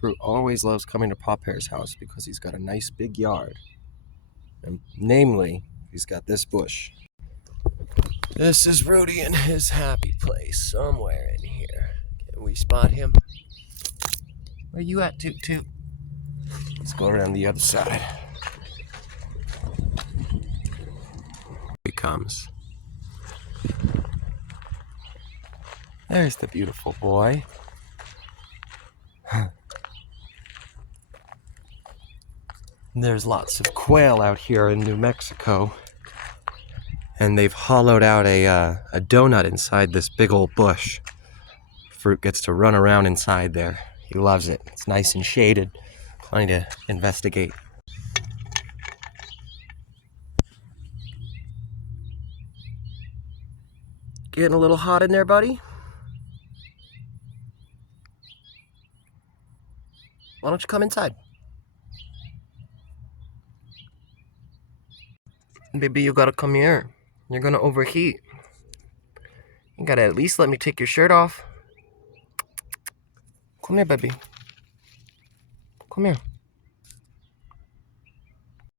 Fruit always loves coming to Paw Pear's house because he's got a nice big yard. And namely, he's got this bush. This is Rudy in his happy place, somewhere in here. Can we spot him? Where you at, Toot Toot? Let's go around the other side. He comes. There's the beautiful boy. There's lots of quail out here in New Mexico. And they've hollowed out a donut inside this big old bush. Fruit gets to run around inside there. He loves it. It's nice and shaded. Plenty to investigate. Getting a little hot in there, buddy? Why don't you come inside? Baby, you gotta come here. You're gonna overheat. You gotta at least let me take your shirt off. Come here, baby. Come here.